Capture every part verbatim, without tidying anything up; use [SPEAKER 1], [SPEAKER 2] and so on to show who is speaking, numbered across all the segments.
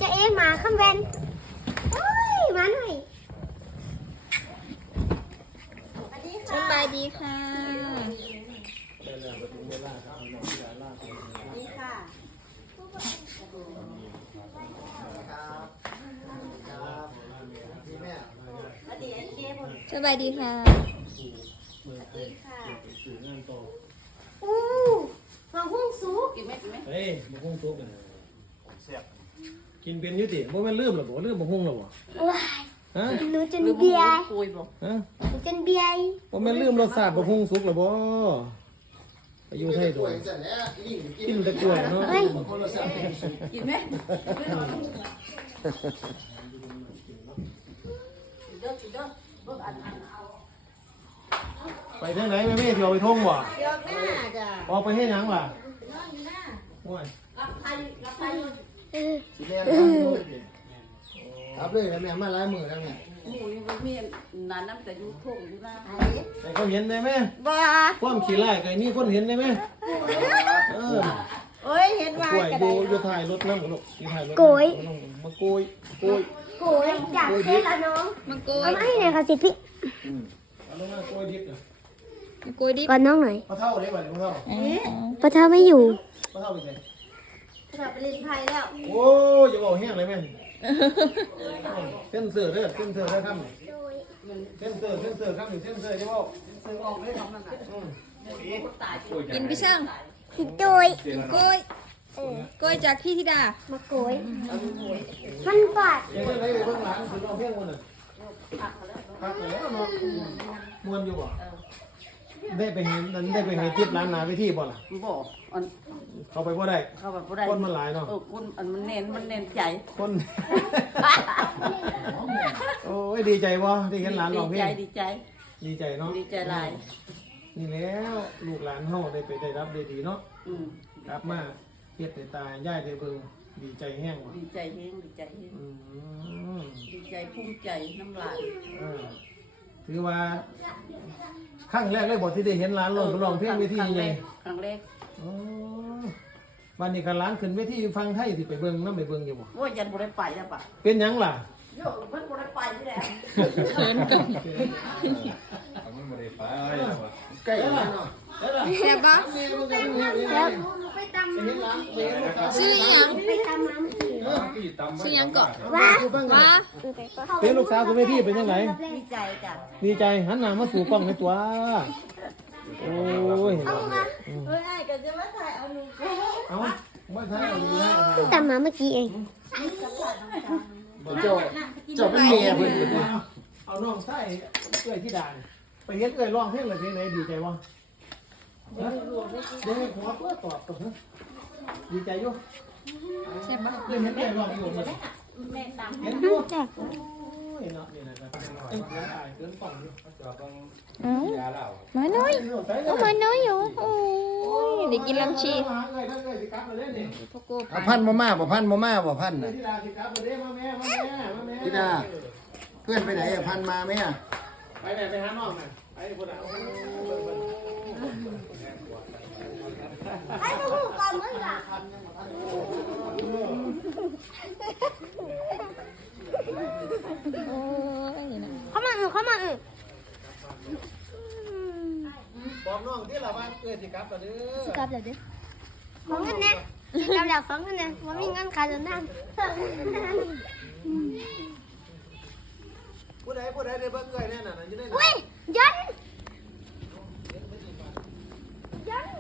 [SPEAKER 1] จะเอ็นหมาข้ามแวนเฮ้ยมาหน่อยสบายดีค่ะ
[SPEAKER 2] ดีค่ะ
[SPEAKER 1] สบายดีค่ะ
[SPEAKER 2] ดีค่ะ
[SPEAKER 1] อู้มาหุ้งซุก
[SPEAKER 2] กินไหมกินไหม
[SPEAKER 3] เฮ้ยมะฮุ่งซุปเนี่ยกินเป็นอยุติบ่แม่นลืมหรอบ่ลืมมะฮุ่งหรอบ่
[SPEAKER 1] ว้าย
[SPEAKER 3] ฮะ
[SPEAKER 1] หนูจนเบียร์
[SPEAKER 2] คุยบอก
[SPEAKER 3] ฮะ
[SPEAKER 1] หนูจนเบียร์
[SPEAKER 3] บ่แม่นลืมรสชาติมะฮุ่งสุกหรอบ่ไปอยู่ไทยตัวกินแต่กล้วยเนาะ
[SPEAKER 1] เฮ้ย
[SPEAKER 2] กินไหมเด้อเด้อเบิ่งอันอันเอา
[SPEAKER 3] ไปทางไหนแม่แม่สิเอาไปท่องบ่
[SPEAKER 2] เดี๋ยวหน้าจ้ะ
[SPEAKER 3] ออกไปเฮ็ดหยังล่ะ
[SPEAKER 2] นอนอยู่หน้า
[SPEAKER 3] โอ้ย
[SPEAKER 2] รับใครรับใคร
[SPEAKER 1] เออ
[SPEAKER 4] สิแม่ครับเลยแม่มาหลายมื้อแล้วเนี่ย
[SPEAKER 2] หมูนี่มันมีนานน้ำแต่อยู่ทุ่งอยู่หน้าไอ้
[SPEAKER 3] ให้เขาเห็นได้ไหม
[SPEAKER 1] บ้า
[SPEAKER 3] ความขี้ร้ายก็มีคนเห็นได้ไหมเออ
[SPEAKER 2] โอ้ยเห็นว่าก
[SPEAKER 3] ล้วย
[SPEAKER 2] กระ
[SPEAKER 3] ดู
[SPEAKER 2] ได
[SPEAKER 3] อยู่ท้ายรถนำลูกอยู่ท้ายรถมาโกยโกย
[SPEAKER 1] โกยจากเส้นแล้วน้อง
[SPEAKER 5] มาโก
[SPEAKER 1] เอา
[SPEAKER 5] ย
[SPEAKER 1] มาให้หน่อยค่ะสิพี่
[SPEAKER 3] เอาลงมาโกยดิบ
[SPEAKER 5] มาโกยดิ
[SPEAKER 1] ก่อนน้องหน่อย
[SPEAKER 3] พ่อเฒ่าได้บ่พ่อเฒ่า
[SPEAKER 1] เพราะเธอไม่อยู่
[SPEAKER 3] พ่อเฒ่าไปไส
[SPEAKER 2] กลับไปเล่นไพ่แล้ว
[SPEAKER 3] โอ้ยอย่าบอกแห้งเลยแม่นเส้นเสือเด้อเส้นเสือเด้อครับเส้นเสือเส้นเสือครับเส้นเสืออย่าบอก
[SPEAKER 2] ซื้อออกเลยทำนั่นน่ะ
[SPEAKER 3] อืม
[SPEAKER 2] ตาย
[SPEAKER 5] กินพี่ช่าง
[SPEAKER 1] พี่โดย
[SPEAKER 5] โกยโกยจากพี่ธิดา
[SPEAKER 1] มาโกยมันกอด
[SPEAKER 3] อย่างนั้นเลยเบิ่งหลังคือเอาเพียงคนน่ะพักแล้วเนาะมวนอยู่บ่ได้ไปเห็นนั้นได้ไปเห็นทิพย์ร้านนาไปที่บ่ล่ะ
[SPEAKER 2] บอกอัน
[SPEAKER 3] เข้าไปบ่ได้
[SPEAKER 2] เข้าไปบ่ได้
[SPEAKER 3] คนมันหลายเนาะ
[SPEAKER 2] เออคนอันมันเน้นมันเน้นใจ
[SPEAKER 3] คนโอ้ยดีใจบ่ได้เห็นหลานร้องเพล
[SPEAKER 2] ดีใจ
[SPEAKER 3] ง
[SPEAKER 2] ดีใจ
[SPEAKER 3] ดีใจเนาะ
[SPEAKER 2] ดีใจหลาย
[SPEAKER 3] นี่แล้วลูกหลานเฮาได้ไปได้รับได้ดีเนาะ
[SPEAKER 2] อืม
[SPEAKER 3] กลับมาเฮ็ดได้ตายย่ายได้เบิ่งดีใจแห้งว่ะ
[SPEAKER 2] ดีใจเฮงดีใจเฮง
[SPEAKER 3] อืม
[SPEAKER 2] ดีใจภูมิใจน้ำลาย
[SPEAKER 3] เออถือว่าครั้งแรกเลยบอกที่ได้เห็นร้านร้องร้องเพลงเวทีใหญ่
[SPEAKER 2] ครั้งแรก
[SPEAKER 3] อ๋อวันนี้ก็ร้านขึ้นเวทีฟังไทยที่ไปเบิ่งนำไปเบิ่งอยู่บ่
[SPEAKER 2] ว่ายันบ่ได้ไปแล้วปะ
[SPEAKER 3] เป็นหยังล่ะ
[SPEAKER 2] โยเพิ่นบ่ได้ไปนี่แหละ
[SPEAKER 5] เขินกัน
[SPEAKER 4] ใกล้แล้วเนาะ
[SPEAKER 5] แซ่บปะ
[SPEAKER 1] แล้ว
[SPEAKER 5] ชื่อหยัง
[SPEAKER 1] ไปตามน้ำสิ
[SPEAKER 5] ชื่อหยังก่อน
[SPEAKER 1] ว้า
[SPEAKER 5] ว้า
[SPEAKER 3] เป็นลูกสาวของเวทีเป็นจังได
[SPEAKER 2] ดีใจจ้ะ
[SPEAKER 3] ดีใจหันหน้ามาสู่กล้องในตัวโอ้ย
[SPEAKER 2] เฮ้ยไอ้ก็จะมาถ่ายเอาหนู
[SPEAKER 3] เอาบ่ทันเอาอยู่แล้ว
[SPEAKER 1] เพิ่งตามมาเมื่อกี้เอง
[SPEAKER 4] เจ้าเจ้าเป็นเมียเพิ่นอยู่นี่
[SPEAKER 3] เอาน้องใส่เอ้ยที่ด่านไปเฮ็ดเอ้ยร้องเพลงอะไรเพลงไหนดีใจบ่เดี๋ยวให้หัวตัวตอบตัวเฮ้ยดีใจอยู่
[SPEAKER 5] แซ่บปะ
[SPEAKER 3] เอ้ยเฮ็ดเอ้ยร้องอยู่หมด
[SPEAKER 2] แม่ตาม
[SPEAKER 3] เห็นอยู่
[SPEAKER 1] จ้ะ
[SPEAKER 3] โอ้ยเนาะนี่นะเอ้ยเกินอายเกินป่องอยู่
[SPEAKER 5] เอ้ามาน้อยเอามาน้อยอยู่โอ้ยได้กินลำชี
[SPEAKER 3] มาเอ้ยเอ้ยสิกลับมาเด้นี่
[SPEAKER 5] พ่อโกไป
[SPEAKER 4] เอาพันบ่มาบ่พันบ่มาบ่พันน่ะ
[SPEAKER 3] ธิดาสิกลับมาเด้มาแม่มาแม่มาแม่
[SPEAKER 4] ธิดา เพื่อนไปไหนอะพันมาไหมอะ
[SPEAKER 3] ไปไหนไปหาน้องน่ะไปพุ่นน่ะ
[SPEAKER 1] ให้มาหูก่อนมึงล่ะ
[SPEAKER 5] โอ้ยนะ
[SPEAKER 1] เข้ามาอื่นเข้ามาอื่น
[SPEAKER 3] บอกน้องที่ละว่าเอ้ยสิกลับมาเด้อก
[SPEAKER 1] ลับเดี๋ยวดิของเงินเนี่ยกลับแล้วของเงินเนี่ยว่ามีเงินขาดจนนั่ง
[SPEAKER 3] ผู้ใดผู้ใดได้เบิ่งเอ้ยแน่น่ะอยู่ในนั้น
[SPEAKER 1] อุ้ยยันยัน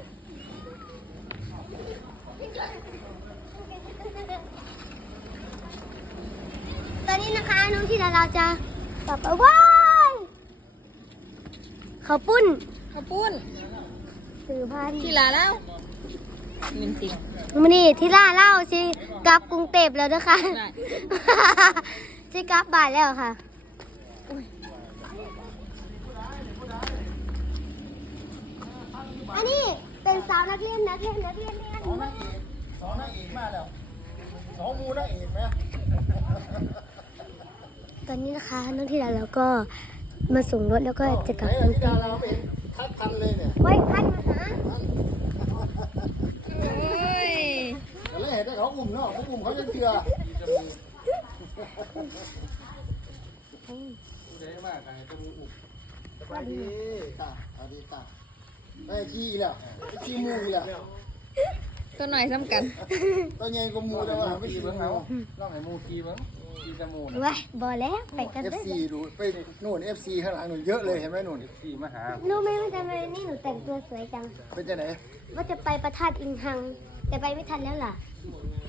[SPEAKER 1] ตอนนี้นะคะน้องที่เราจะต่อไปว้ายเขาวปุ้น
[SPEAKER 5] ข้าวปุ้น
[SPEAKER 1] สื่อพา
[SPEAKER 5] ที่
[SPEAKER 1] ที่
[SPEAKER 5] ลาแล้วมินติง
[SPEAKER 1] มันนี่ที่ล่าเล่าสิกลับกรุงเทพแล้วนะคะ
[SPEAKER 5] ได้
[SPEAKER 1] สิกลับบ้านแล้วค่ะอันนี้เป็นสาวนักเรียนนักเรียนนักเรียนเรียน
[SPEAKER 4] สองนางเอกสองนางเอกมาแล้วสองหมูนางเอกไหม
[SPEAKER 1] ตอนนี้นะคะน้องที่เราก็มาส่งรถแล้วก็จะกลับ
[SPEAKER 4] ไหน
[SPEAKER 1] กรุ
[SPEAKER 4] ล่ะ
[SPEAKER 1] ง
[SPEAKER 4] ธิ
[SPEAKER 1] เท
[SPEAKER 4] ดา
[SPEAKER 1] พ
[SPEAKER 4] เราเป็นคัดพันเลยเนี่ย
[SPEAKER 1] ไว้พันมาหา
[SPEAKER 5] โอ้ย
[SPEAKER 4] แล้วเห็นแต่เขาอุ้มเนาะเขาอุ้มเขาจะเชื่อจมูกผู้ใดมากกันจมูกอุบ
[SPEAKER 3] สวัสดี
[SPEAKER 4] ค่ะสวัสดีค่ะได้ขี้แล้วขี้มูกแล้ว
[SPEAKER 5] ตัวหน่อยซ้ำกัน
[SPEAKER 4] ตัวใหญ่กว่ามูแต่ว่าไม่ขี้เบิ้งเอาลองให้มูขี้เบิ้งขี้จมูก
[SPEAKER 1] ว้ายบอแล้วไปกัน
[SPEAKER 4] เอฟ
[SPEAKER 1] เลย
[SPEAKER 4] ซีดูไปโน่นเอฟซีข้างหลังหนูเยอะเลยเห็นไหมหนูซีมาหา
[SPEAKER 1] รู้ไหมว่าจะมานี่หนูแต่งตัวสวยจัง
[SPEAKER 4] เป็นจะไหน
[SPEAKER 1] ว่าจะไปประทาดอิงหัง แต่ไปไม่ทันแล้วล่ะ